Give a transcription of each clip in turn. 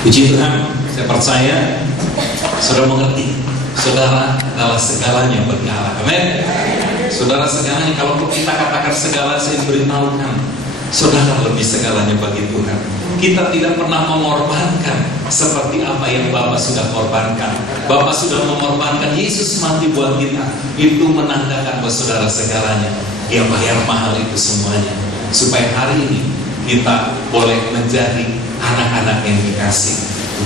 Puji Tuhan, saya percaya saudara mengerti, saudara adalah segalanya bagi Allah. Amin. Saudara segalanya. Kalau kita katakan segala, saya beritahukan, saudara lebih segalanya bagi Tuhan. Kita tidak pernah mengorbankan seperti apa yang Bapa sudah korbankan. Bapa sudah mengorbankan, Yesus mati buat kita. Itu menandakan bahwa saudara segalanya. Dia bayar mahal itu semuanya, supaya hari ini kita boleh menjadi anak-anak yang dikasih.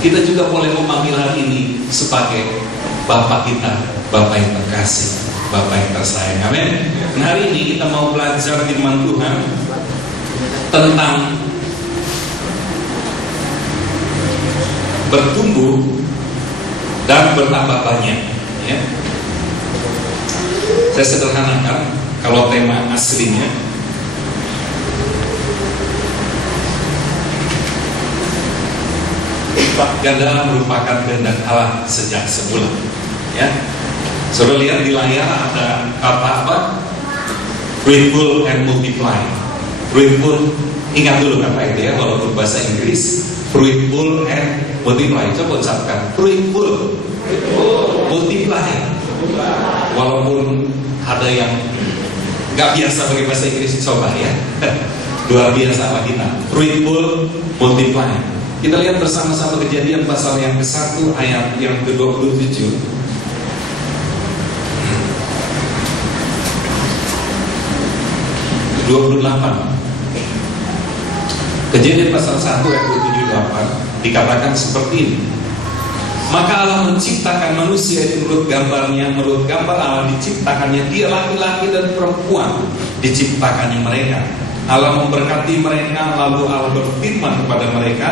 Kita juga boleh memanggil hari ini sebagai Bapa kita, Bapa yang terkasih, Bapa yang tersayang. Amin. Nah, hari ini kita mau belajar firman Tuhan tentang bertumbuh dan bertambah banyak. Ya. Saya sederhanakan kalau tema aslinya. Lipat ganda merupakan kehendak Allah sejak semula. Ya, saudara lihat di layar ada kata apa? Fruitful and multiply. Fruitful, ingat dulu kata itu ya, walaupun bahasa Inggris. Fruitful and multiply. Coba ucapkan fruitful, multiply. Walaupun ada yang nggak biasa pakai bahasa Inggris, coba ya. Luar biasa lah kita. Fruitful, multiply. Kita lihat bersama-sama Kejadian pasal yang ke-1 ayat yang ke-27. Kejadian pasal 1 ayat 28 dikatakan seperti ini. Maka Allah menciptakan manusia itu menurut gambarnya, menurut gambar Allah diciptakannya dia, laki-laki dan perempuan diciptakannya mereka. Allah memberkati mereka, lalu Allah berfirman kepada mereka,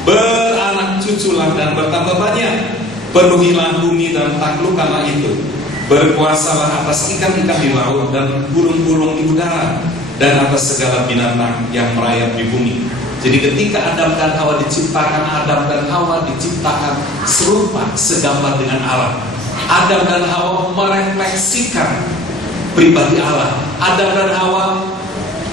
beranak cuculah dan bertambah banyak, penuhilah bumi dan taklukkanlah itu, berkuasalah atas ikan-ikan di laut dan burung-burung di udara, dan atas segala binatang yang merayap di bumi. Jadi ketika Adam dan Hawa diciptakan, Adam dan Hawa diciptakan serupa, segambar dengan Allah. Adam dan Hawa merefleksikan pribadi Allah. Adam dan Hawa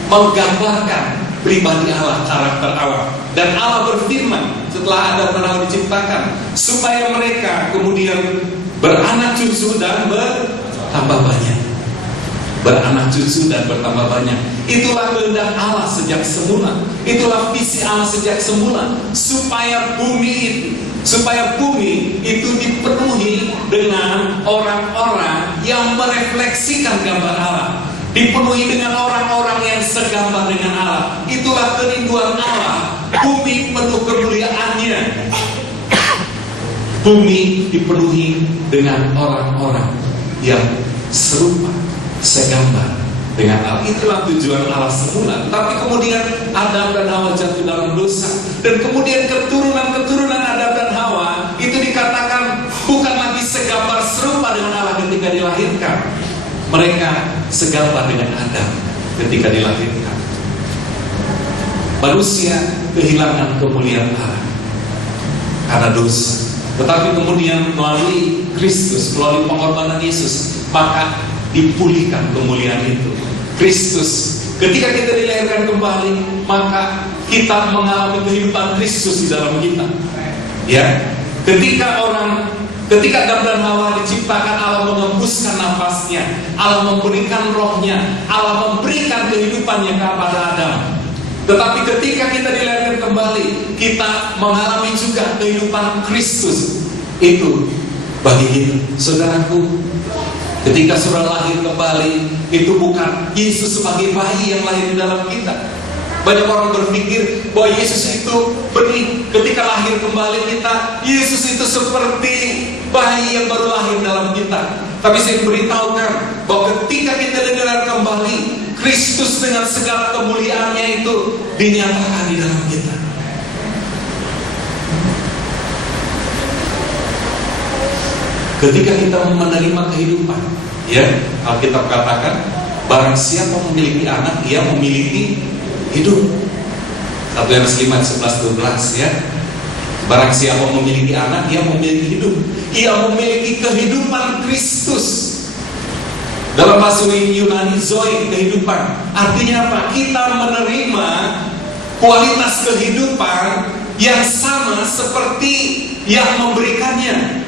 menggambarkan pribadi Allah, karakter Allah. Dan Allah berfirman setelah Adam dan Hawa diciptakan, supaya mereka kemudian beranak cucu dan bertambah banyak. Beranak cucu dan bertambah banyak. Itulah kehendak Allah sejak semula. Itulah visi Allah sejak semula, supaya bumi itu dipenuhi dengan orang-orang yang merefleksikan gambar Allah, dipenuhi dengan orang-orang yang segambar dengan Allah. Itulah kerinduan Allah. Bumi penuh kemuliaannya. Bumi dipenuhi dengan orang-orang yang serupa, segambar dengan Allah. Itulah tujuan Allah semula. Tapi kemudian Adam dan Hawa jatuh dalam dosa, dan kemudian keturunan Adam dan Hawa itu dikatakan bukan lagi segambar serupa dengan Allah ketika dilahirkan. Mereka segambar dengan Adam ketika dilahirkan. Manusia kehilangan kemuliaan Allah karena dosa. Tetapi kemudian melalui Kristus, melalui pengorbanan Yesus, maka dipulihkan kemuliaan itu. Kristus, ketika kita dilahirkan kembali, maka kita mengalami kehidupan Kristus di dalam kita. Ya, ketika Adam dan Hawa diciptakan, Allah mengembuskan nafasnya, Allah memberikan rohnya, Allah memberikan kehidupannya kepada Adam. Tetapi ketika kita dilahirkan kembali, kita mengalami juga kehidupan Kristus. Itu bagi kita, saudaraku. Ketika saudara lahir kembali, itu bukan Yesus sebagai bayi yang lahir di dalam kita. Banyak orang berpikir bahwa Yesus itu benih. Ketika lahir kembali kita, Yesus itu seperti bayi yang baru lahir dalam kita. Tapi saya beritahukan bahwa ketika kita dilahirkan kembali, Kristus dengan segala kemuliaannya itu dinyatakan di dalam kita. Ketika kita menerima kehidupan, ya, Alkitab katakan, barang siapa memiliki anak, ia memiliki hidup. 1 Yohanes 5:11-12 ya. Barang siapa memiliki anak, ia memiliki hidup. Ia memiliki kehidupan Kristus. Dalam bahasa Yunani, zoe, kehidupan. Artinya apa? Kita menerima kualitas kehidupan yang sama seperti yang memberikannya.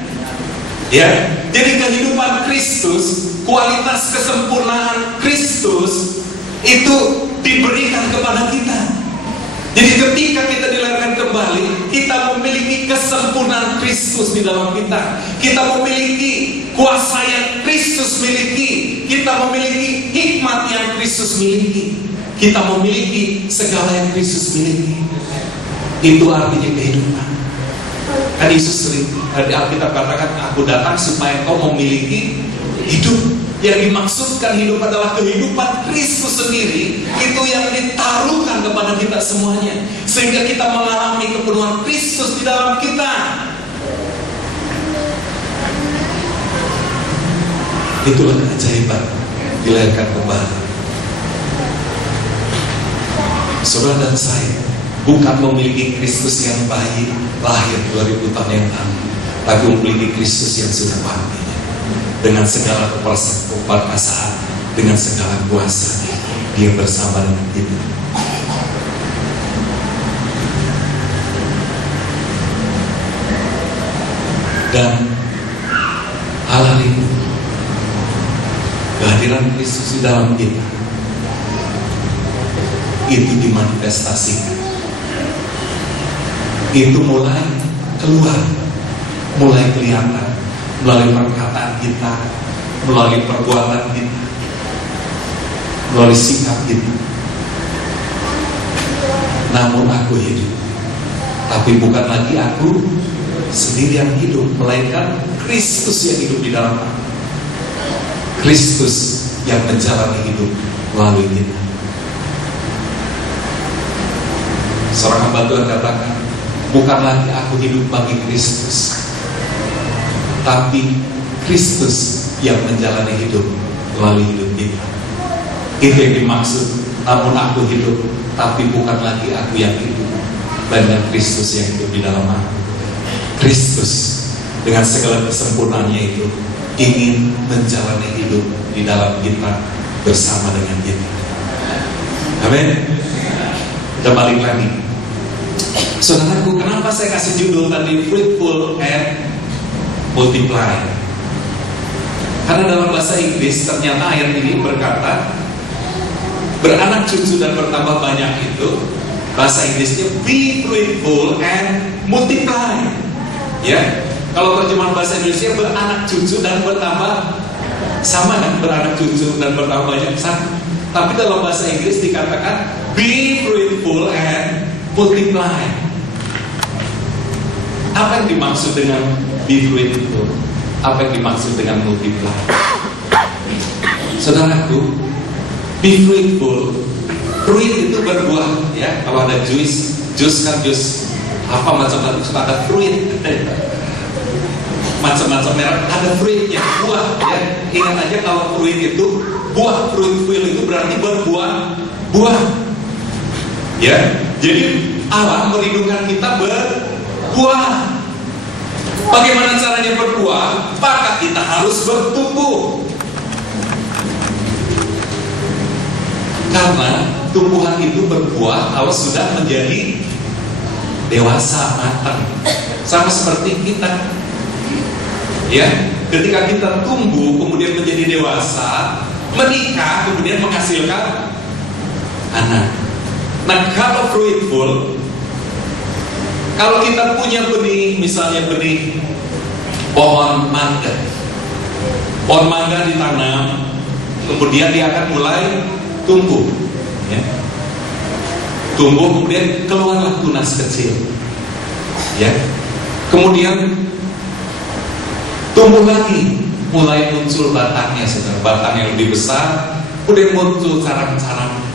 Ya, jadi kehidupan Kristus, kualitas kesempurnaan Kristus itu diberikan kepada kita. Jadi ketika kita dilahirkan kembali, kita memiliki kesempurnaan Kristus di dalam kita. Kita memiliki kuasa yang Kristus miliki. Kita memiliki hikmat yang Kristus miliki. Kita memiliki segala yang Kristus miliki. Itu artinya kehidupan. Kan Yesus sering di Alkitab katakan, aku datang supaya kau memiliki hidup. Yang dimaksudkan hidup adalah kehidupan Kristus sendiri. Itu yang ditaruhkan kepada kita semuanya, sehingga kita mengalami kepenuhan Kristus di dalam kita. Itulah keajaiban dilahirkan kembali. Saudara dan saya bukan memiliki Kristus yang baik lahir 2000 tahun yang lalu, tapi memiliki Kristus yang sudah mati dengan segala keperkasaan, dengan segala kuasa. Dia bersama dengan kita. Dan Allah itu, kehadiran Kristus di dalam kita itu dimanifestasikan. Itu mulai keluar, mulai kelihatan melalui perkataan kita, melalui perbuatan kita, melalui sikap kita. Namun aku hidup, tapi bukan lagi aku sendiri yang hidup, melainkan Kristus yang hidup di dalam aku. Kristus yang menjalani hidup melalui kita. Seorang hamba Tuhan katakan, bukan lagi aku hidup bagi Kristus, tapi Kristus yang menjalani hidup melalui hidup kita. Itu yang dimaksud, namun aku hidup, tapi bukan lagi aku yang hidup, melainkan Kristus yang hidup di dalam aku. Kristus dengan segala kesempurnaannya itu ingin menjalani hidup di dalam kita, bersama dengan kita. Amin. Kita balik lagi. Saudaraku, kenapa saya kasih judul tadi fruitful and multiply? Karena dalam bahasa Inggris ternyata ayat ini berkata beranak cucu dan bertambah banyak itu bahasa Inggrisnya be fruitful and multiply. Ya, kalau terjemahan bahasa Indonesia beranak cucu dan bertambah, sama kan, beranak cucu dan bertambah banyak sama. Tapi dalam bahasa Inggris dikatakan be fruitful and multiply. Apa yang dimaksud dengan be fruitful? Apa yang dimaksud dengan multiply? Saudaraku, be fruitful, fruit itu berbuah, ya. Kalau ada jus kan jus apa macam-macam, ada fruit, macam-macam merek, ada fruitnya, buah, ya. Ingat aja kalau fruit itu buah, fruitful itu berarti berbuah, buah, ya. Jadi Allah merindukan kita berbuah. Bagaimana caranya berbuah? Maka kita harus bertumbuh. Karena tumbuhan itu berbuah kalau sudah menjadi dewasa, matang. Sama seperti kita. Ya, ketika kita tumbuh kemudian menjadi dewasa, menikah kemudian menghasilkan anak. Nah, kalau fruitful, kalau kita punya benih, misalnya benih pohon mangga. Pohon mangga ditanam, kemudian dia akan mulai tumbuh, ya. Tumbuh kemudian keluarlah tunas kecil, ya. Kemudian tumbuh lagi, mulai muncul batangnya, saudara. Batang yang lebih besar, kemudian muncul carang-carang.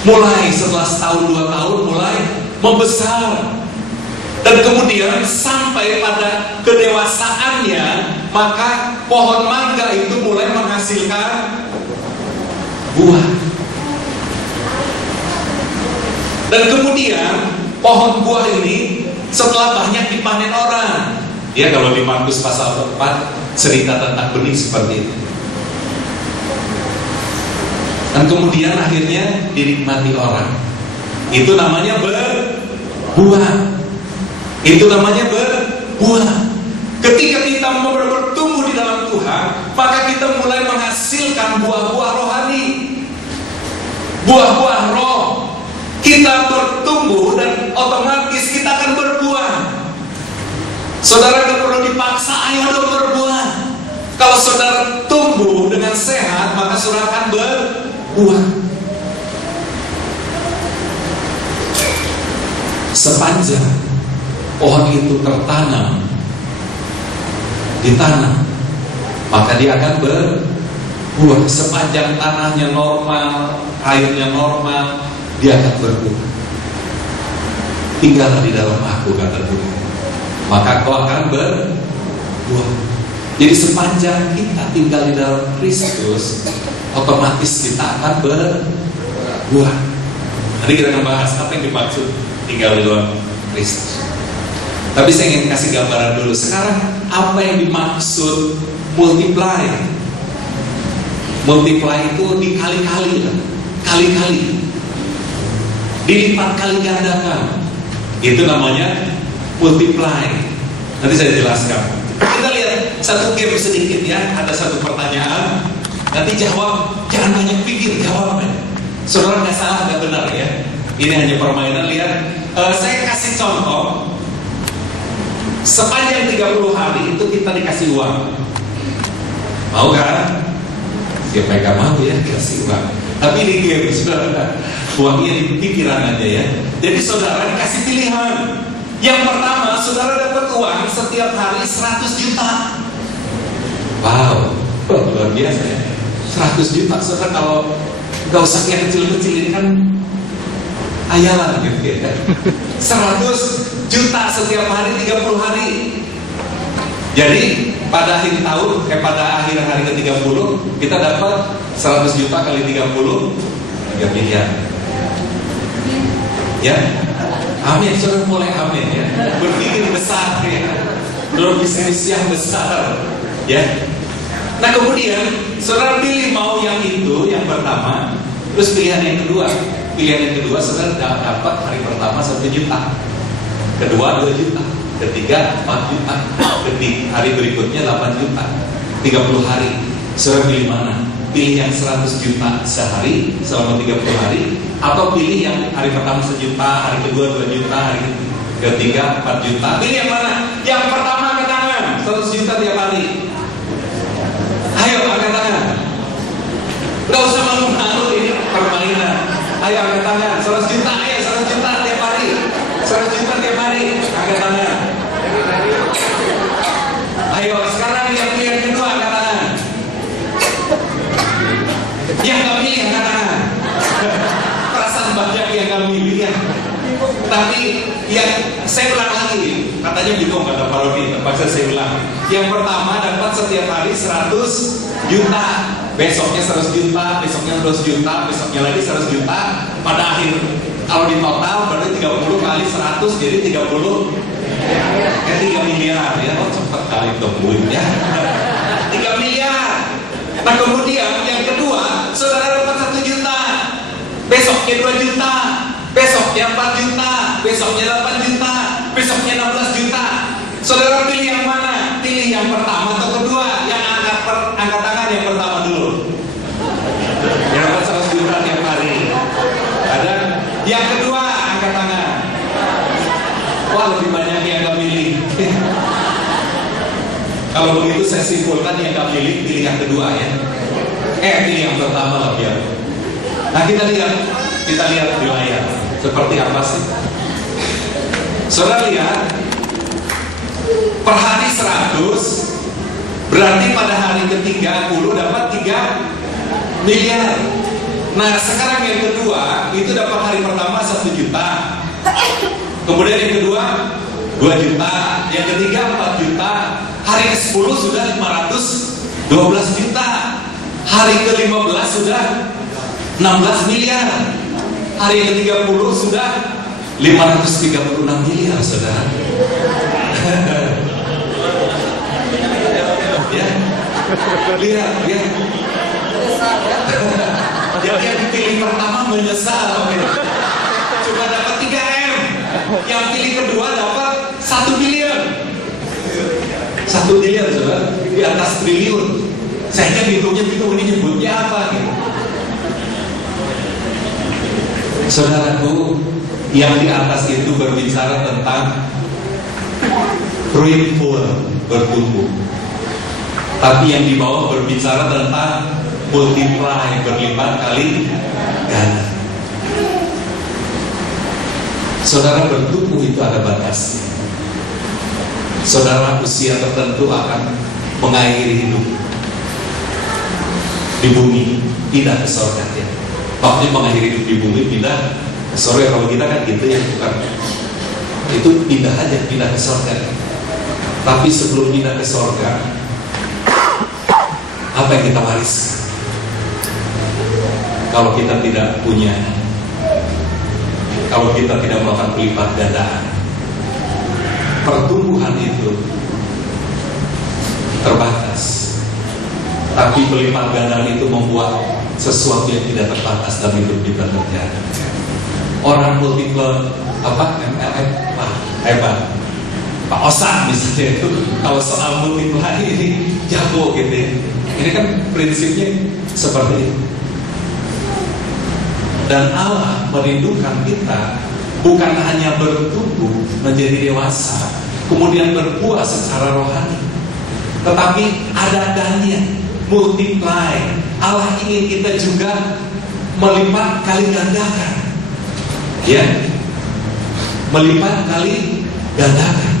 Mulai setelah setahun 2 tahun mulai membesar. Dan kemudian sampai pada kedewasaannya, maka pohon mangga itu mulai menghasilkan buah. Dan kemudian pohon buah ini setelah banyak dipanen orang, ya, kalau di Markus pasal 4 cerita tentang benih seperti itu. Dan kemudian akhirnya dinikmati orang. Itu namanya berbuah. Itu namanya berbuah. Ketika kita mau bertumbuh di dalam Tuhan, maka kita mulai menghasilkan buah-buah rohani, buah-buah roh. Kita bertumbuh dan otomatis kita akan berbuah. Saudara tidak perlu dipaksa, ayo dong berbuah. Kalau saudara tumbuh dengan sehat, maka saudara akan berbuah. Sepanjang pohon itu tertanam di tanah, maka dia akan berbuah. Sepanjang tanahnya normal, airnya normal, dia akan berbuah. Tinggallah di dalam aku, kata Tuhan, maka kau akan berbuah. Jadi sepanjang kita tinggal di dalam Kristus, otomatis kita akan berbuah. Nanti kita akan bahas apa yang dimaksud tinggal di dalam Kristus. Tapi saya ingin kasih gambaran dulu. Sekarang apa yang dimaksud multiply? Multiply itu dikali-kali, kali-kali, dilipat kali gandakan. Itu namanya multiply. Nanti saya jelaskan. Kita lihat satu game sedikit ya. Ada satu pertanyaan, nanti jawab, jangan banyak pikir, jawabnya. Saudara nggak salah, nggak benar ya. Ini hanya permainan. Lihat, saya kasih contoh. Sepanjang 30 hari itu kita dikasih uang. Mau kan? Siapa yang gak mau ya dikasih uang. Tapi di game, saudara, uangnya di pikiran aja ya. Jadi saudara dikasih pilihan. Yang pertama, saudara dapat uang setiap hari 100 juta. Wow, luar biasa ya. 100 juta, saudara, kalau gak usah yang kecil-kecil ini kan ayalan gitu ya. 100 juta setiap hari 30 hari. Jadi pada akhir tahun, pada akhir hari ke-30 kita dapat 100 juta kali 30, 3 miliar. Ya, amin. Saudara mulai amin ya. Berpikir besar ya. Berbisnis yang besar ya. Nah kemudian saudara pilih mau yang itu, yang pertama. Terus pilihan yang kedua. Pilihan yang kedua, saudara dapat hari pertama 1 juta, kedua 2 juta, ketiga 4 juta, hari berikutnya 8 juta, 30 hari. Saudara pilih mana? Pilih yang 100 juta sehari selama 30 hari, atau pilih yang hari pertama 1 juta, hari kedua 2 juta, hari ketiga 4 juta. Pilih yang mana? Yang pertama angkat tangan, 100 juta tiap hari. Ayo angkat tangan. Gak usah malu-malu, ini permainan. Ayo angkat tangan, 100 juta, ayo 100 juta tiap hari, 100 juta tiap hari, angkat tangan. Ayo sekarang yang pilih yang kedua, angkat tangan. Yang gak pilih angkat tangan. Perasaan banyak yang gak pilih ya. Tapi yang saya ulang lagi, katanya bingung kata Pak Rodi, terpaksa saya ulang. Yang pertama dapat setiap hari 100 juta. Besoknya 100 juta, besoknya 100 juta, besoknya lagi 100 juta. Pada akhir, kalau di total berarti 30 kali 100, jadi 30 3 miliar ya. Oh cepat kali temuin ya. 3 miliar. Nah kemudian yang kedua, saudara dapat 1 juta, besoknya 2 juta, besoknya 4 juta, besoknya 8 juta, besoknya 16 juta. Saudara pilih yang mana? Pilih yang pertama atau kedua? Yang angkat tangan yang pertama dulu. Yang dapat 100 juta tiap hari. Ada yang kedua angkat tangan. Wah lebih banyak yang gak pilih. Kalau begitu saya simpulkan yang gak pilih, pilih yang kedua ya. Pilih yang pertama lah biar. Nah kita lihat di layar seperti apa sih. Saudara lihat, per hari 100, berarti pada hari ke-30 dapat 3 miliar. Nah sekarang yang kedua, itu dapat hari pertama 1 juta, kemudian yang kedua 2 juta, yang ketiga 4 juta, hari ke-10 sudah 512 juta, hari ke-15 sudah 16 miliar, hari ke-30 sudah 536 miliar, saudara. Ya, lihat, ya. Jadi yang pilih pertama menyesal, cuma dapat 3M. Yang pilih kedua dapat 1 1 miliar saudara, di atas triliun. Saya kan hitungnya bingung, ini nyebutnya apa gitu. Saudaraku, yang di atas itu berbicara tentang fruitful, bertumbuh. Tapi yang di bawah berbicara tentang multiply, berlipat kali ganda. Saudara, bertumbuh itu ada batasnya. Saudara, usia tertentu akan mengakhiri hidup di bumi, tidak ke surga ya. Waktu mengakhiri hidup di bumi, pindah ke surga. Kalau kita kan gitu ya, bukan. Itu pindah aja, pindah ke surga. Tapi sebelum pindah ke surga, apa yang kita wariskan? Kalau kita tidak punya, kalau kita tidak melakukan pelipat gandaan, pertumbuhan itu terbatas. Tapi pelipat gandaan itu membuat sesuatu yang tidak terbatas dalam hidup kita terjadi. Orang multiple Pak Osa misalnya itu kalau soal multiply ini jago gitu ya. Ini kan prinsipnya seperti itu. Dan Allah merindukan kita bukan hanya bertumbuh menjadi dewasa, kemudian berbuah secara rohani, tetapi ada adanya multiply. Allah ingin kita juga melipat kali gandakan, ya, melipat kali gandakan.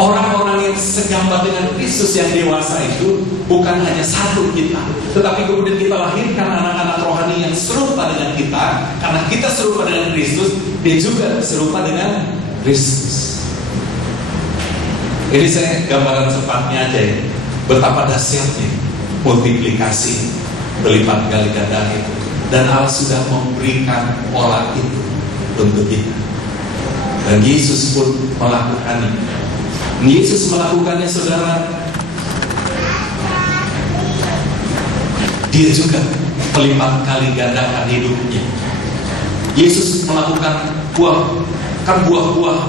Orang-orang yang segambar dengan Kristus yang dewasa itu bukan hanya satu kita, tetapi kemudian kita lahirkan anak-anak rohani yang serupa dengan kita. Karena kita serupa dengan Kristus, dia juga serupa dengan Kristus. Ini saya gambaran sempatnya aja ya, betapa dahsyatnya multiplikasi, berlipat kali ganda itu. Dan Allah sudah memberikan pola itu untuk kita. Dan Yesus pun melakukannya. Yesus melakukannya, saudara. Dia juga melipat kali gandakan hidupnya. Yesus melakukan buah-buah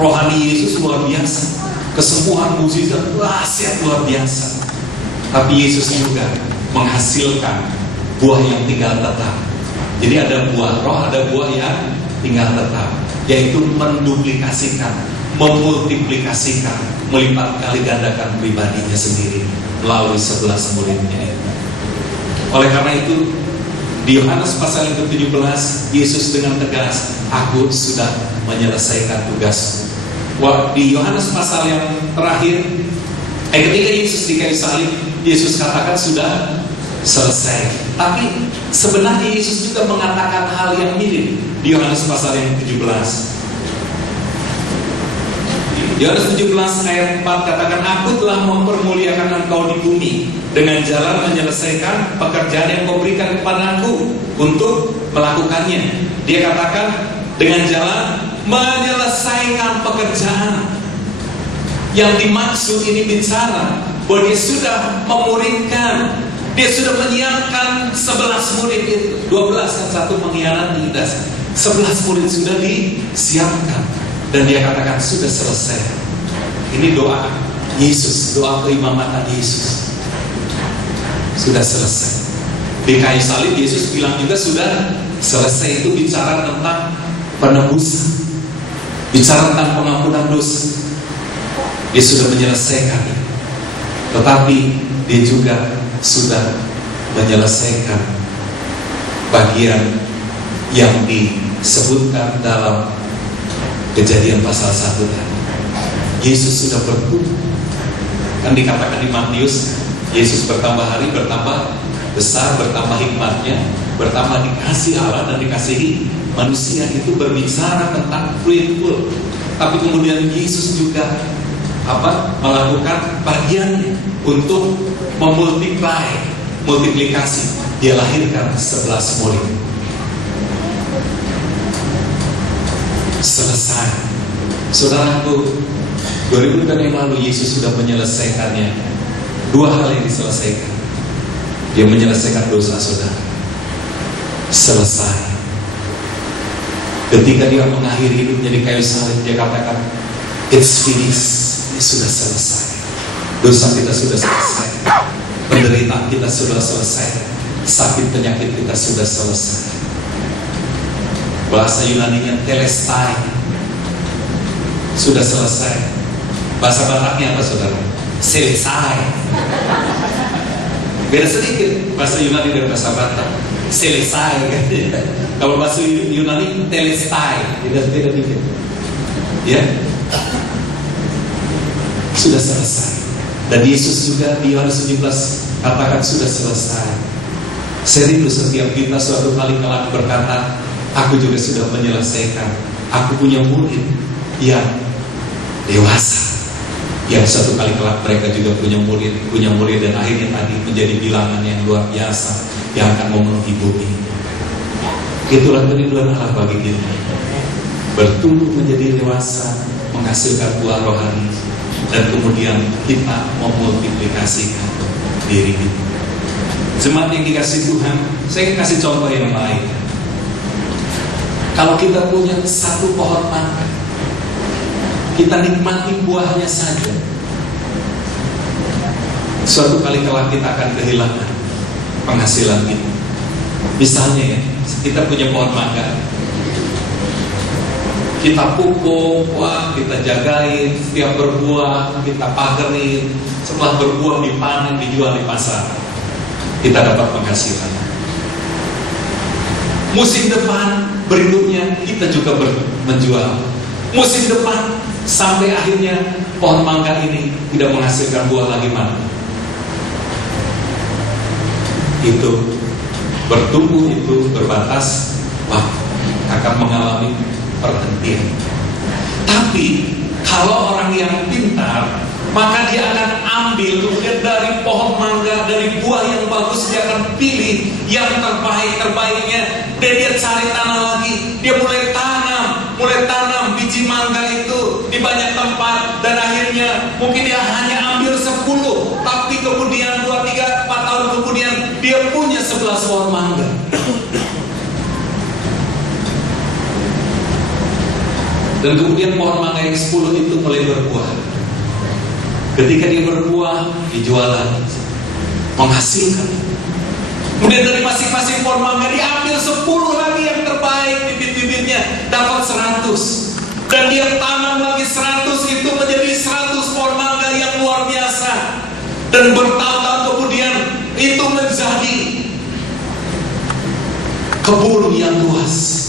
rohani Yesus luar biasa. Kesembuhan, mukjizat, dahsyat luar biasa. Tapi Yesus juga menghasilkan buah yang tinggal tetap. Jadi ada buah roh, ada buah yang tinggal tetap, yaitu menduplikasikan, memultiplikasikan, melipat kali gandakan pribadinya sendiri melalui 11 muridnya. Oleh karena itu, di Yohanes pasal yang ke-17, Yesus dengan tegas, aku sudah menyelesaikan tugasku. Di Yohanes pasal yang terakhir, ketika Yesus di kayu salib, Yesus katakan sudah selesai. Tapi sebenarnya Yesus juga mengatakan hal yang mirip di Yohanes pasal yang 17. Yohanes 17 ayat 4 katakan, aku telah mempermuliakan engkau di bumi dengan jalan menyelesaikan pekerjaan yang kau berikan kepadaku untuk melakukannya. Dia katakan dengan jalan menyelesaikan pekerjaan. Yang dimaksud ini bicara bahwa dia sudah memuridkan, dia sudah menyiapkan 11 murid itu. 12 yang satu mengkhianati, 11 murid sudah disiapkan. Dan dia katakan sudah selesai. Ini doa Yesus, doa keimamatan Yesus. Sudah selesai. Di kayu salib Yesus bilang juga sudah selesai. Itu bicara tentang penebusan, bicara tentang pengampunan dosa. Dia sudah menyelesaikan. Tetapi dia juga sudah menyelesaikan bagian yang disebutkan dalam Kejadian pasal 1 tadi. Yesus sudah bertumbuh. Kan dikatakan di Matius, Yesus bertambah hari, bertambah besar, bertambah hikmatnya, bertambah dikasih Allah dan dikasihi manusia. Itu berbicara tentang fruitful. Tapi kemudian Yesus juga melakukan bagiannya untuk multiplikasi. Dia lahirkan 11 murid. Selesai. Saudaraku, 2000 tahun yang lalu Yesus sudah menyelesaikannya. 2 hal yang diselesaikan. Dia menyelesaikan dosa saudara. Selesai. Ketika dia mengakhiri hidupnya di kayu salib, dia katakan, It's finished. Ini sudah selesai. Dosa kita sudah selesai. Penderitaan kita sudah selesai. Sakit penyakit kita sudah selesai. Bahasa Yunaninya telestai. Sudah selesai. Bahasa Bataknya apa saudara? Selesai. Beda sedikit bahasa Yunani dan bahasa Batak. Selesai. Kalau bahasa Yunani telestai. Beda dikit. Ya. Sudah selesai. Dan Yesus juga di Yohanes 17 katakan sudah selesai. Serius setiap kita suatu kali kelak berkata, aku juga sudah menyelesaikan. Aku punya murid yang dewasa, yang suatu kali kelak mereka juga punya murid dan akhirnya tadi menjadi bilangan yang luar biasa yang akan memenuhi bumi. Itulah kerinduan Allah bagi kita, bertumbuh menjadi dewasa, menghasilkan buah rohani, dan kemudian kita memultiplikasikan diri kita. Jemaat yang dikasih Tuhan, saya ingin kasih contoh yang lain. Kalau kita punya satu pohon mangga, kita nikmati buahnya saja, suatu kali kelak kita akan kehilangan penghasilan kita. Misalnya ya, kita punya pohon mangga, kita pupuk, kita jagain, setiap berbuah kita pagerin, setelah berbuah dipanen, dijual di pasar, kita dapat penghasilan. Musim depan berikutnya kita juga menjual. Musim depan sampai akhirnya pohon mangga ini tidak menghasilkan buah lagi mana. Itu bertumbuh itu berbatas waktu, akan mengalami perhentian. Tapi kalau orang yang pintar, maka dia akan ambil kemudian dari pohon mangga, dari buah yang bagus, dia akan pilih yang terbaiknya, dan dia cari tanah lagi, dia mulai tanam biji mangga itu di banyak tempat, dan akhirnya mungkin dia hanya ambil 10, tapi kemudian 2, 3, 4 tahun kemudian dia punya 11 pohon mangga. Dan kemudian pohon mangga yang 10 itu mulai berbuah. Ketika dia berbuah, dijual lagi, menghasilkan. Kemudian dari masing-masing pohon mangga diambil 10 lagi yang terbaik, bibit-bibitnya dapat 100. Dan dia tanam lagi 100, itu menjadi 100 pohon mangga yang luar biasa. Dan bertahun-tahun kemudian itu menjadi kebun yang luas.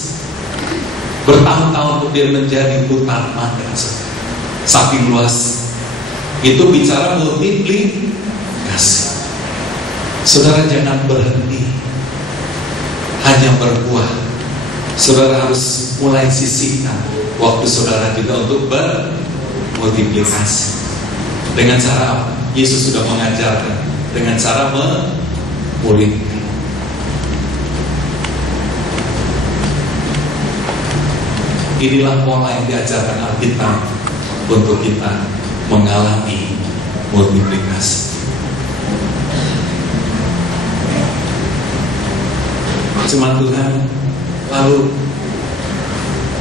Bertahun-tahun kemudian menjadi hutan mangga, saking luas. Itu bicara multiplikasi. Saudara jangan berhenti hanya berbuah. Saudara harus mulai sisihkan waktu saudara juga untuk bermultiplikasi. Dengan cara apa? Yesus sudah mengajarkan, dengan cara memulihkan. Inilah pola yang diajarkan Alkitab untuk kita mengalami multiplikasi. Cuma Tuhan, lalu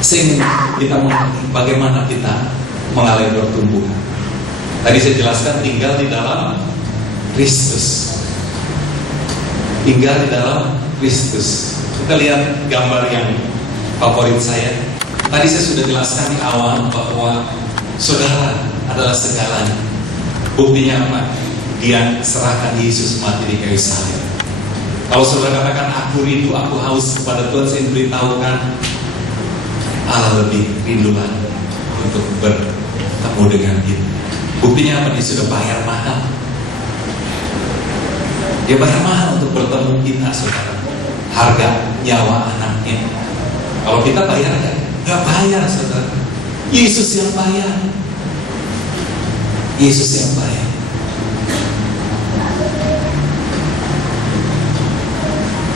sehingga kita mengerti bagaimana kita mengalami pertumbuhan. Tadi saya jelaskan tinggal di dalam Kristus. Tinggal di dalam Kristus. Kita lihat gambar yang favorit saya. Tadi saya sudah jelaskan di awal bahwa saudara adalah segalanya. Buktinya apa? Dia serahkan Yesus mati di kayu salib. Kalau saudara katakan aku rindu, aku haus kepada Tuhan, saya beritahukan Allah lebih rindu lagi untuk bertemu dengan kita. Buktinya apa? Dia sudah bayar mahal. Dia bayar mahal untuk bertemu kita, saudara. Harga nyawa anaknya. Kalau kita bayar nggak bayar, saudara. Yesus yang bayar. Yesus yang bayar.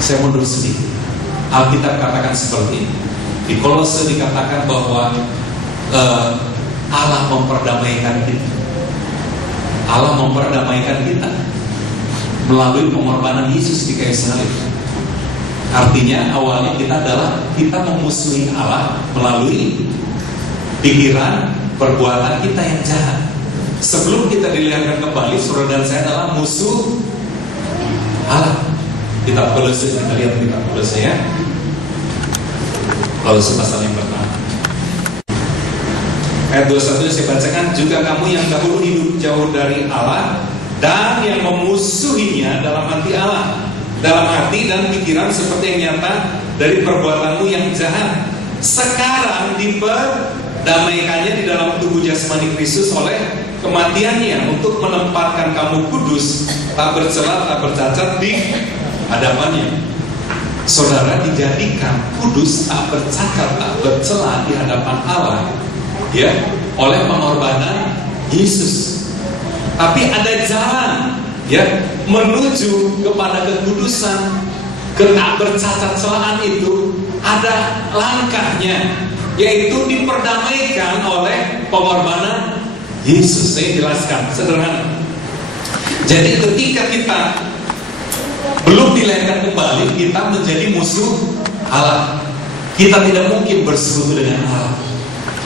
Saya mundur sedikit. Alkitab katakan seperti ini. Di Kolose dikatakan bahwa Allah memperdamaikan kita. Allah memperdamaikan kita melalui pengorbanan Yesus di kayu salib. Artinya awalnya kita memusuhi Allah melalui pikiran, perbuatan kita yang jahat. Sebelum kita dilihatkan kembali, saudara dan saya adalah musuh Allah. Kitab Kolose, kita lihat kitab Kolose ya. Kolose pasal yang pertama. Ayat 21 saya bacakan, juga kamu yang dahulu hidup jauh dari Allah dan yang memusuhinya dalam hati Allah, dalam hati dan pikiran seperti yang nyata dari perbuatanmu yang jahat, sekarang diperdamaikannya di dalam tubuh jasmani Kristus oleh kematiannya, untuk menempatkan kamu kudus, tak bercela, tak bercacat di hadapannya. Saudara dijadikan kudus, tak bercacat, tak bercela di hadapan Allah, ya, oleh pengorbanan Yesus. Tapi ada jalan, ya, menuju kepada kekudusan, ke tak bercacat celaan itu ada langkahnya, yaitu diperdamaikan oleh pengorbanan Yesus. Saya jelaskan sederhana. Jadi ketika kita belum dilahirkan kembali, kita menjadi musuh Allah. Kita tidak mungkin bersekutu dengan Allah.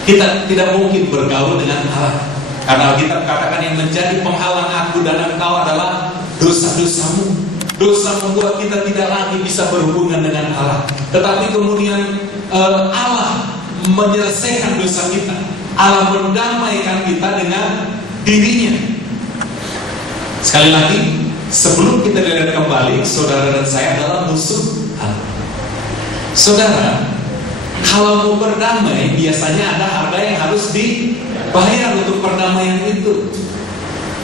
Kita tidak mungkin bergaul dengan Allah. Karena kita katakan yang menjadi penghalang aku dan engkau adalah dosa-dosamu. Dosa membuat kita tidak lagi bisa berhubungan dengan Allah. Tetapi kemudian Allah menyelesaikan dosa kita. Allah mendamaikan kita dengan dirinya. Sekali lagi, sebelum kita dilihat kembali, saudara dan saya adalah musuh Allah. Saudara, kalau mau berdamai, biasanya ada harga yang harus dibayar untuk perdamaian itu.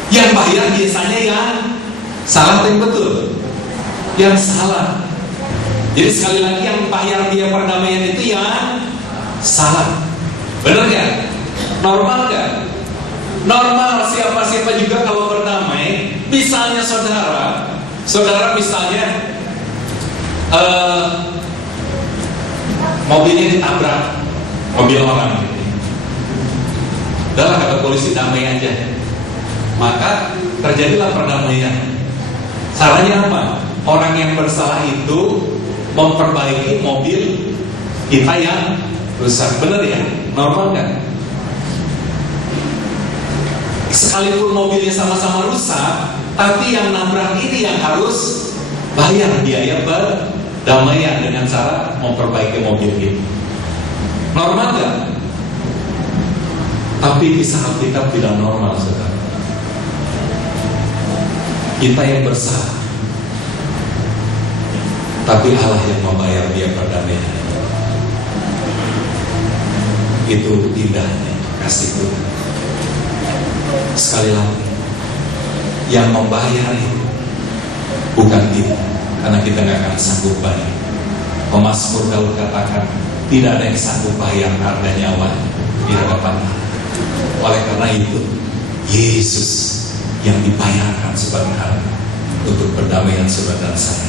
Yang bayar biasanya yang salah atau yang betul? Yang salah. Jadi sekali lagi, yang bayar biaya perdamaian itu yang salah. Benar gak? Normal gak? Normal, siapa-siapa juga kalau berdamai. Misalnya saudara misalnya mobilnya ditabrak, mobil orang gitu. Udahlah, kata polisi, damai aja. Maka terjadilah perdamaian. Caranya apa? Orang yang bersalah itu memperbaiki mobil kita yang rusak. Benar ya? Normal kan? Sekalipun mobilnya sama-sama rusak, tapi yang nabrak ini yang harus bayar biaya perdamaian dengan cara memperbaiki mobil ini. Normal kan? Tapi kisah Alkitab tidak normal, saudara. Kita yang bersalah, tapi Allah yang membayar biaya perdamaian. Itu indahnya kasih Tuhan. Sekali lagi, yang membayar itu bukan kita, karena kita nggak akan sanggup bayar. Pemazmur Daud katakan, tidak ada yang sanggup bayar harga nyawa di hadapan Allah. Oleh karena itu, Yesus yang dibayarkan sebagai harga untuk perdamaian saudara dan saya.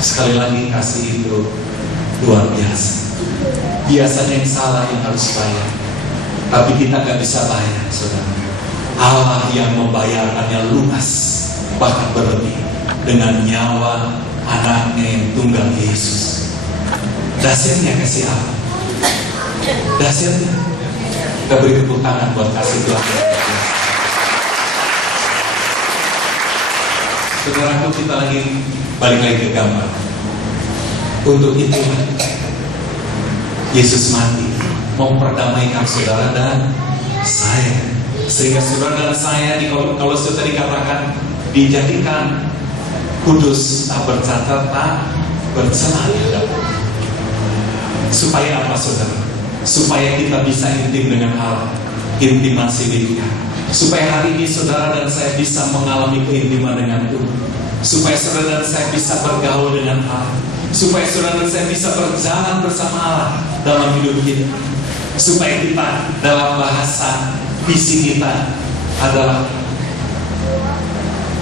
Sekali lagi, kasih itu luar biasa. Biasanya yang salah yang harus bayar, tapi kita gak bisa bayar, saudara. Allah yang membayarkannya lunas, bahkan berlebih, dengan nyawa anaknya yang tunggal, Yesus. Dahsyatnya kasih Allah. Dahsyatnya. Kita beri tepuk tangan buat kasih Tuhan. Saudaraku, kita balik lagi ke gambar. Untuk itu Yesus mati memperdamaikan saudara dan saya, sehingga saudara dan saya kalau sudah dikatakan dijadikan kudus, tak bercacat, tak bercela di hadapan. Supaya apa, saudara? Supaya kita bisa intim dengan Allah, intimasi dia. Supaya hari ini saudara dan saya bisa mengalami keintiman dengan Tuhan. Supaya saudara dan saya bisa bergaul dengan Allah. Supaya saudara dan saya bisa berjalan bersama Allah dalam hidup kita. Supaya kita dalam bahasa visi kita adalah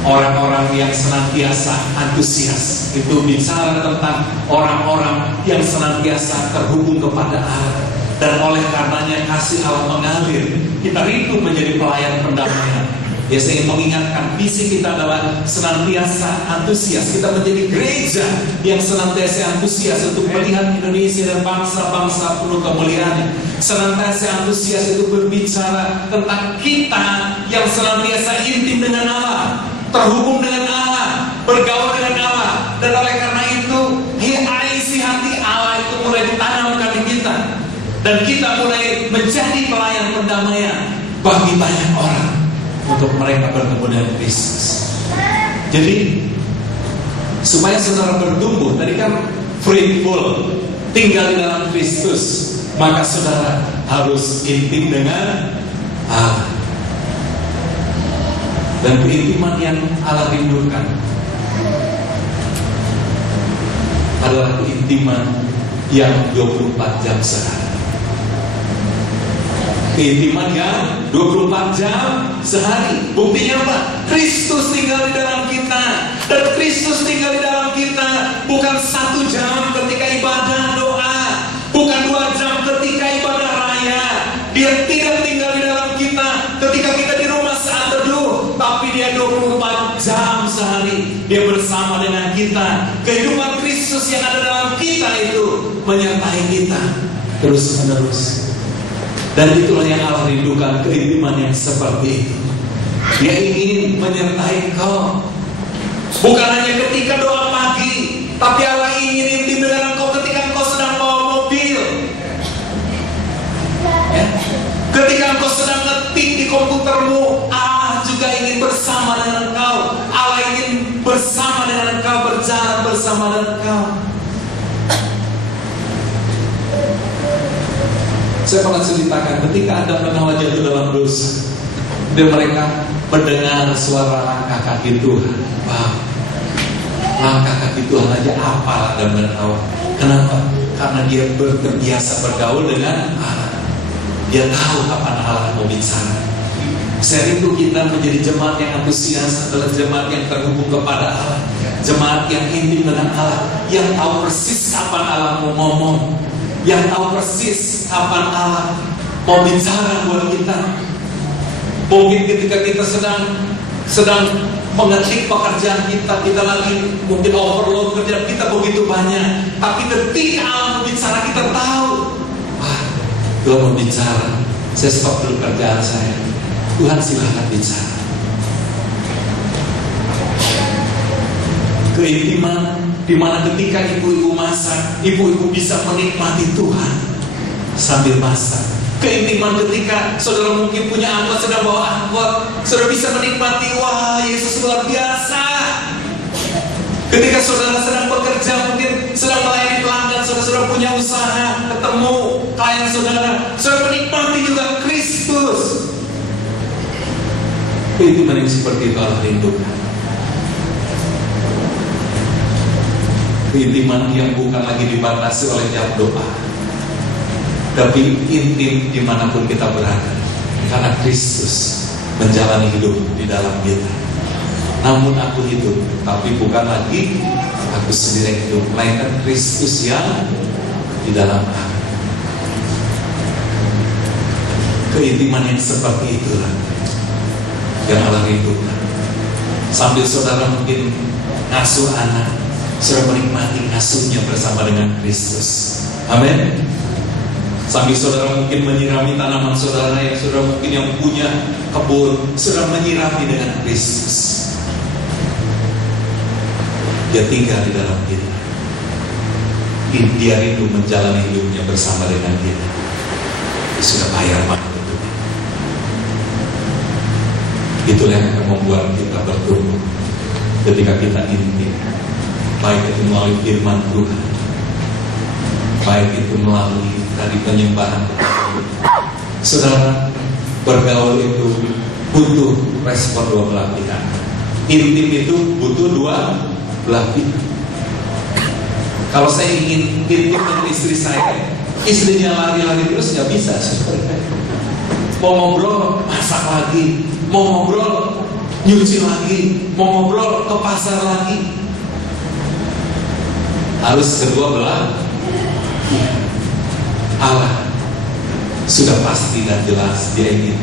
orang-orang yang senantiasa antusias. Itu bicara tentang orang-orang yang senantiasa terhubung kepada Allah. Dan oleh karenanya kasih Allah mengalir. Kita rindu menjadi pelayan perdamaian. Ya, saya ingin mengingatkan, visi kita adalah senantiasa antusias. Kita menjadi gereja yang senantiasa antusias untuk melihat Indonesia dan bangsa-bangsa penuh kemuliaan. Senantiasa antusias itu berbicara tentang kita yang senantiasa intim dengan Allah, terhubung dengan Allah, bergaul dengan Allah. Dan oleh karena itu, isi hati Allah itu mulai ditanamkan di kita, dan kita mulai menjadi pelayan pendamaian bagi banyak orang, untuk mereka bertemu dengan Kristus. Jadi supaya saudara bertumbuh, tadi kan fruitful, tinggal di dalam Kristus, maka saudara harus intim dengan Allah. Dan keintiman yang Allah rindukan adalah keintiman yang 24 jam sehari. Keintiman yang 24 jam sehari. Buktinya apa? Kristus tinggal di dalam kita. Dan Kristus tinggal di dalam kita bukan 1 jam ketika ibadah doa, bukan 2 jam ketika ibadah raya. Dia tidak tinggal di dalam kita ketika kita di rumah saat teduh, tapi dia 24 jam sehari. Dia bersama dengan kita. Kehidupan Kristus yang ada dalam kita itu menyertai kita terus menerus. Dan itulah yang Allah rindukan, keintiman yang seperti itu. Dia ingin menyertai kau, bukan hanya ketika doa pagi, tapi Allah ingin intim dengan engkau ketika engkau sedang bawa mobil, ya. Ketika engkau sedang ngetik di komputermu, Allah juga ingin bersama dengan engkau. Allah ingin bersama dengan engkau, berjalan bersama dengan engkau. Saya pernah ceritakan ketika Adam dan Hawa jatuh dalam dosa, dan mereka mendengar suara langkah kaki Tuhan. Wow, langkah kaki Tuhan aja apal Adam dan Hawa. Kenapa? Karena dia terbiasa bergaul dengan Allah. Dia tahu kapan Allah mau bicara. Saya rindu kita menjadi jemaat yang antusias, adalah jemaat yang terhubung kepada Allah, jemaat yang intim dengan Allah, yang tahu persis kapan Allah mau ngomong, yang tahu persis kapan Allah mau bicara buat kita. Mungkin ketika kita sedang mengetik pekerjaan kita lagi mungkin overload kerjaan kita begitu banyak, tapi ketika Allah mau bicara kita tahu, wah, Tuhan mau bicara, saya stop dulu kerjaan saya. Tuhan silakan bicara. Keintiman di mana ketika ibu-ibu masak, ibu-ibu bisa menikmati Tuhan sambil masak. Keintiman ketika saudara mungkin punya angkot, sedang bawa angkot, saudara bisa menikmati, wah, Yesus luar biasa. Ketika saudara sedang bekerja, mungkin sedang melayani pelanggan, saudara punya usaha, ketemu klien saudara menikmati juga Kristus. Keintiman yang seperti itu Allah rindukan. Keintiman yang bukan lagi dibatasi oleh jam doa, tapi intim dimanapun kita berada, karena Kristus menjalani hidup di dalam kita. Namun aku hidup, tapi bukan lagi aku sendiri yang hidup, melainkan Kristus yang di dalam aku. Keintiman yang seperti itulah yang Allah rindukan. Sambil saudara mungkin ngasuh anak, saudara menikmati ngasuhnya bersama dengan Kristus. Amin. Sambil saudara mungkin menyirami tanaman saudara, yang saudara mungkin yang punya kebun, saudara menyirami dengan Kristus. Dia tinggal di dalam kita. Dia rindu menjalani hidupnya bersama dengan kita. Dia sudah bayar mahal. Itulah yang akan membuat kita bertumbuh ketika kita intim, baik itu melalui firman Tuhan, baik itu melalui tadi penyembahan. Saudara, bergaul itu butuh respon dua belah pihak. Intim itu butuh dua belah pihak. Kalau saya ingin intim dengan istri saya, istrinya lari-lari terus nggak bisa. Mau ngobrol, masak lagi. Mau ngobrol, nyuci lagi. Mau ngobrol, ke pasar lagi. Harus kedua belah. Allah sudah pasti dan jelas Dia ingin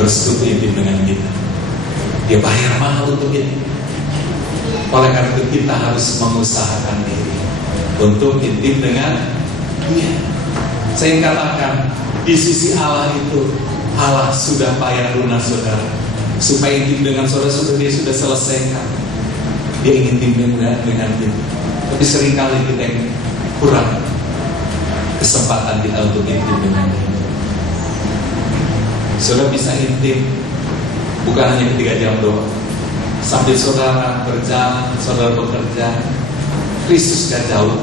bersekutu intim dengan kita. Dia bayar mahal untuk itu. Oleh karena itu kita harus mengusahakan diri untuk intim dengan Dia. Saya katakan, di sisi Allah itu, Allah sudah bayar lunas saudara. Supaya intim dengan saudara, Dia sudah selesaikan. Dia ingin intim dengan kita. Tapi seringkali kita yang kurang kesempatan kita untuk intim dengan Dia. Saudara bisa intim bukan hanya ketika jam doang. Sambil saudara berjalan, saudara bekerja, Kristus gak jauh.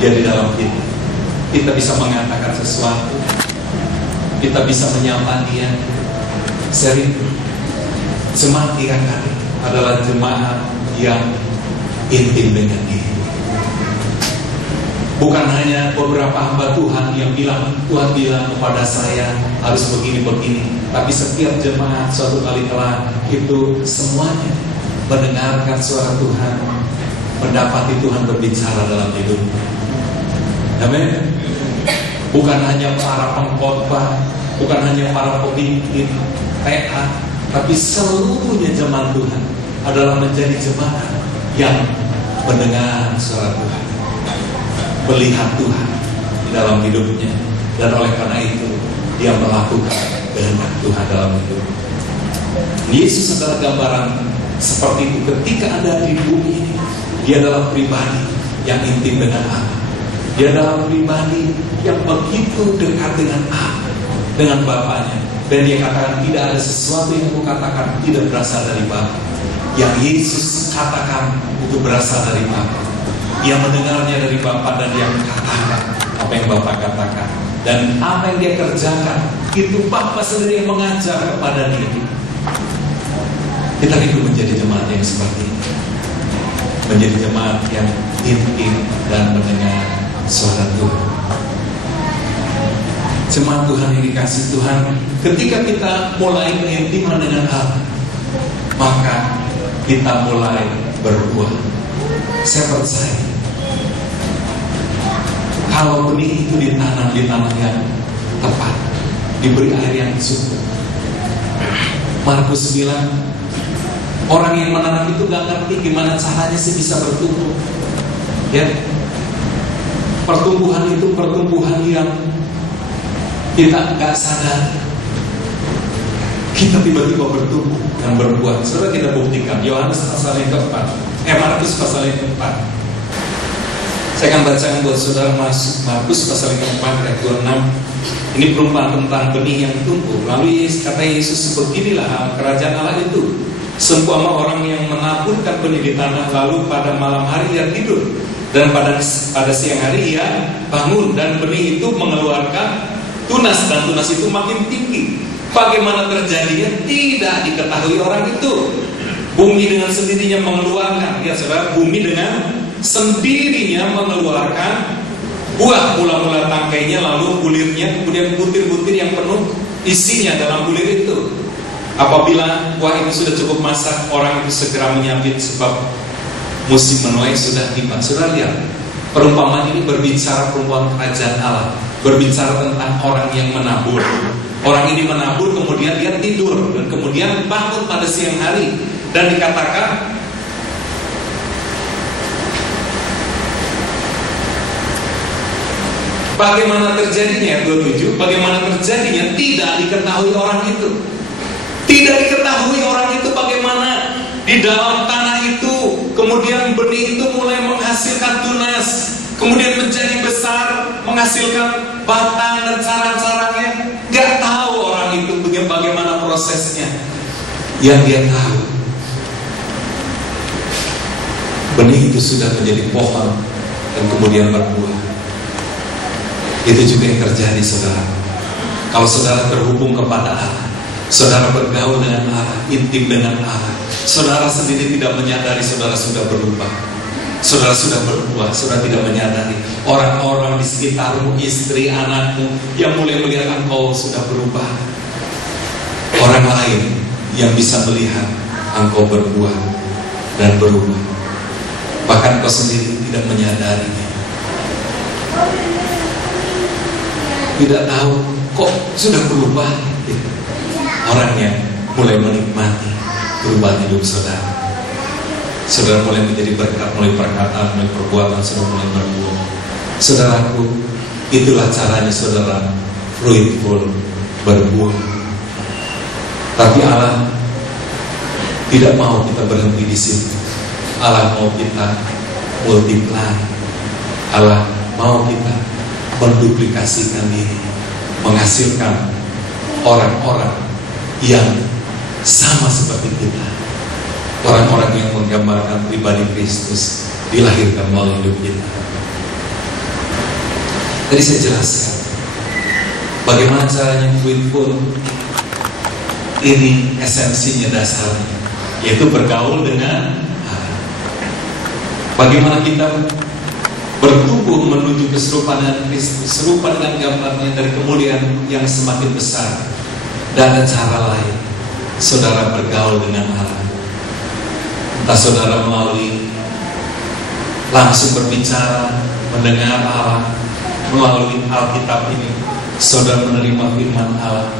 Dia di dalam kita. Kita bisa mengatakan sesuatu, kita bisa menyapa Dia. Sering jemaat IKKR adalah jemaat yang intim dengan Dia. Bukan hanya beberapa hamba Tuhan yang bilang, Tuhan bilang kepada saya harus begini-begini, tapi setiap jemaat suatu kali telah itu semuanya mendengarkan suara Tuhan, mendapati Tuhan berbicara dalam hidupnya. Amin. Bukan hanya para pengkhotbah, bukan hanya para pemimpin PA, tapi seluruhnya jemaat Tuhan adalah menjadi jemaat yang mendengar suara Tuhan, melihat Tuhan di dalam hidupnya, dan oleh karena itu dia melakukan kehendak Tuhan dalam hidupnya. Yesus adalah gambaran seperti itu. Ketika ada di bumi ini, Dia adalah pribadi yang intim dengan Allah. Dia adalah pribadi yang begitu dekat dengan Allah, dengan Bapaknya. Dan Dia katakan, tidak ada sesuatu yang aku katakan tidak berasal dari Bapa. Yang Yesus katakan itu berasal dari Bapa. Dia mendengarnya dari Bapa dan Dia katakan apa yang Bapa katakan. Dan apa yang Dia kerjakan itu Bapa sendiri yang mengajar kepada Dia. Kita itu menjadi jemaat yang seperti ini, menjadi jemaat yang intim dan mendengar suara Tuhan. Jemaat Tuhan yang dikasih Tuhan, ketika kita mulai berintiman dengan Allah, maka kita mulai berbuah. Saya percaya kalau benih itu ditanam di tanah yang tepat, diberi air yang cukup. Markus bilang, orang yang menanam itu gak ngerti gimana caranya sih bisa bertumbuh. Ya, pertumbuhan itu pertumbuhan yang kita gak sadar. Kita tiba-tiba bertumbuh dan berbuah. Saudara, kita buktikan Yohanes pasal yang keempat, Markus pasal yang keempat. Saya akan bacakan buat saudara Markus pasal yang keempat ayat 26. Ini perumpamaan tentang benih yang tumbuh. Lalu kata Yesus, beginilah kerajaan Allah itu, seumpama orang yang menaburkan benih di tanah, lalu pada malam hari ia tidur, dan pada siang hari ia bangun, dan benih itu mengeluarkan tunas, dan tunas itu makin tinggi. Bagaimana terjadinya tidak diketahui orang itu. Bumi dengan sendirinya mengeluarkan, ya saudara, bumi dengan sendirinya mengeluarkan buah, mula-mula tangkainya, lalu bulirnya, kemudian butir-butir yang penuh isinya dalam bulir itu. Apabila buah itu sudah cukup masak, orang itu segera menyambit, sebab musim menuai sudah tiba. Sudah lihat, perumpamaan ini berbicara perumpamaan kerajaan Allah, berbicara tentang orang yang menabur. Orang ini menabur, kemudian dia tidur, dan kemudian bangun pada siang hari, dan dikatakan bagaimana terjadinya, 27, bagaimana terjadinya tidak diketahui orang itu. Tidak diketahui orang itu bagaimana di dalam tanah itu, kemudian benih itu mulai menghasilkan tunas, kemudian menjadi besar, menghasilkan batang dan sarang-sarangnya. Gak tahu orang itu bagaimana prosesnya. Yang dia tahu, benih itu sudah menjadi pohon dan kemudian berbuah. Itu juga yang terjadi, saudara. Kalau saudara terhubung kepada Allah, saudara bergaul dengan Allah, intim dengan Allah, saudara sendiri tidak menyadari saudara sudah berubah. Saudara sudah berbuah, saudara tidak menyadari. Orang-orang di sekitarmu, istri, anakmu, yang mulai melihat engkau sudah berubah. Orang lain yang bisa melihat engkau berbuah dan berubah, bahkan kau sendiri tidak menyadarinya. Tidak tahu kok sudah berubah. Orangnya mulai menikmati perubahan hidup saudara. Saudara mulai menjadi berkat, mulai perkataan, mulai perbuatan, saudara mulai berbuah. Saudaraku, itulah caranya saudara fruitful, berbuah. Tapi Allah tidak mau kita berhenti di situ. Allah mau kita multiply. Allah mau kita menduplikasikan diri, menghasilkan orang-orang yang sama seperti kita. Orang-orang yang menggambarkan pribadi Kristus dilahirkan melalui hidup kita. Tadi saya jelaskan bagaimana caranya fruitful. Ini esensinya, dasarnya, yaitu bergaul dengan Allah. Bagaimana kita bertumbuh menuju keserupaan dengan Kristus, serupa dengan gambarnya dari kemuliaan yang semakin besar. Dan ada cara lain, saudara bergaul dengan Allah. Entah saudara melalui langsung berbicara, mendengar Allah, melalui Alkitab ini, saudara menerima firman Allah.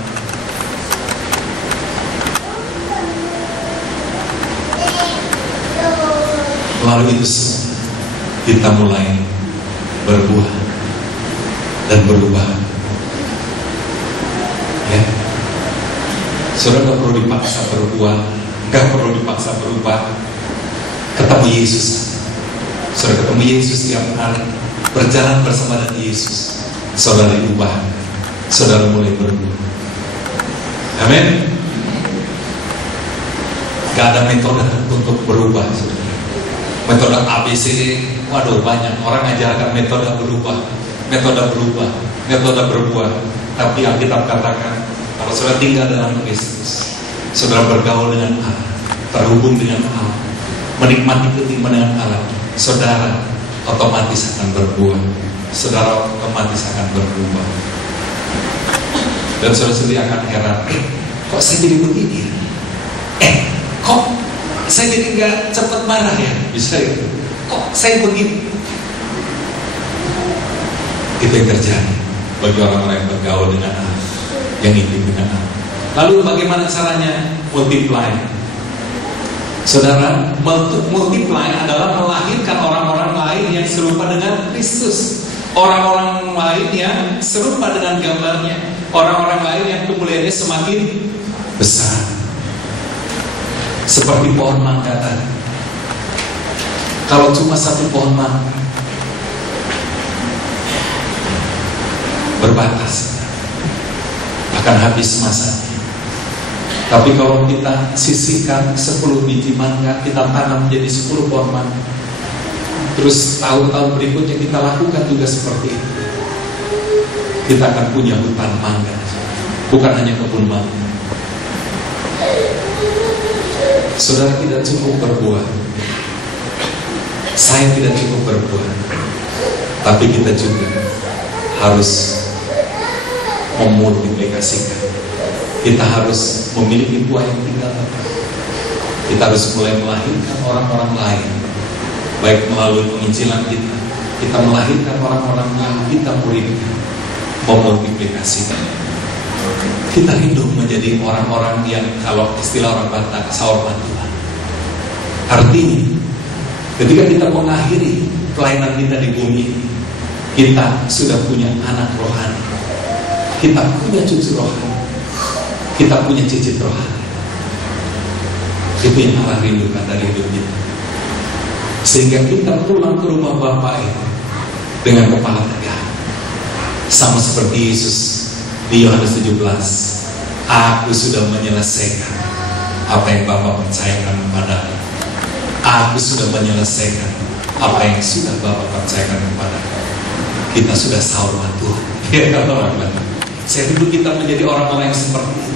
Melalui itu semua, kita mulai berbuah dan berubah. Ya, saudara nggak perlu dipaksa berbuah, nggak perlu dipaksa berubah. Ketemu Yesus, saudara ketemu Yesus tiap hari, berjalan bersama dengan Yesus, saudara diubah, saudara mulai berbuah. Amin. Gak ada metode untuk berubah, saudara. Metode ABCD, waduh banyak orang ajarkan metode berubah, metode berbuah. Tapi Alkitab katakan, kalau saudara tinggal dalam Kristus, saudara bergaul dengan Allah, terhubung dengan Allah, menikmati ketimpangan dengan Allah, saudara otomatis akan berbuah, saudara otomatis akan berubah. Dan saudara sendiri akan heran, kok saya jadi begini? Kok saya jadi gak cepat marah ya? Bisa itu. Kok saya begini? Itu yang terjadi bagi orang-orang yang bergaul dengan Allah, yang intim dengan Allah. Lalu bagaimana caranya multiply? Saudara, multiply adalah melahirkan orang-orang lain yang serupa dengan Kristus, orang-orang lain yang serupa dengan gambarnya, orang-orang lain yang kemuliaannya semakin besar. Seperti pohon mangga tadi. Kalau cuma satu pohon mangga, berbatas, akan habis masanya. Tapi kalau kita sisihkan 10 biji mangga, kita tanam menjadi 10 pohon mangga, terus tahun-tahun berikutnya kita lakukan juga seperti itu, kita akan punya hutan mangga, bukan hanya kebun mangga. Saudara tidak cukup berbuah, saya tidak cukup berbuah, tapi kita juga harus memultiplikasikan. Kita harus memiliki buah yang tinggal tetap. Kita harus mulai melahirkan orang-orang lain, baik melalui penginjilan kita, kita melahirkan orang-orang yang kita muridkan, memultiplikasikan. Kita rindu menjadi orang-orang yang, kalau istilah orang Batak, saur mantuan. Artinya, ketika kita mengakhiri pelayanan kita di bumi, kita sudah punya anak rohani, kita punya cucu rohani, kita punya cicit rohani. Itu yang Allah rindukan dari hidup kita, sehingga kita pulang ke rumah Bapa itu dengan kepala tegak, sama seperti Yesus di Yohanes 17, aku sudah menyelesaikan apa yang Bapa percayakan kepadaku. Aku sudah menyelesaikan apa yang sudah Bapa percayakan kepadaku. Kita sudah saur Tuhan. Saya rindu kita menjadi orang-orang yang seperti itu.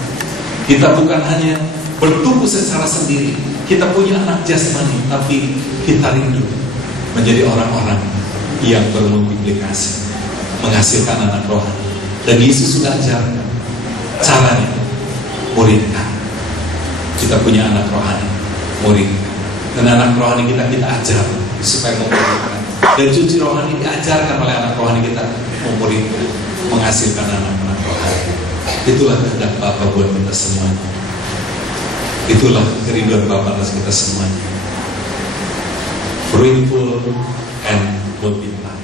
Kita bukan hanya bertumbuh secara sendiri, kita punya anak jasmani, tapi kita rindu menjadi orang-orang yang bermultiplikasi, menghasilkan anak rohani. Dan Yesus sudah ajarkan caranya, muridkan. Kita punya anak rohani, muridkan. Dan anak rohani kita ajar supaya memuridkan. Dan cucu rohani diajarkan oleh anak rohani kita memuridkan, menghasilkan anak-anak rohani. Itulah kehendak Bapa buat kita semua. Itulah kerinduan Bapa atas kita semuanya. Fruitful and multiply.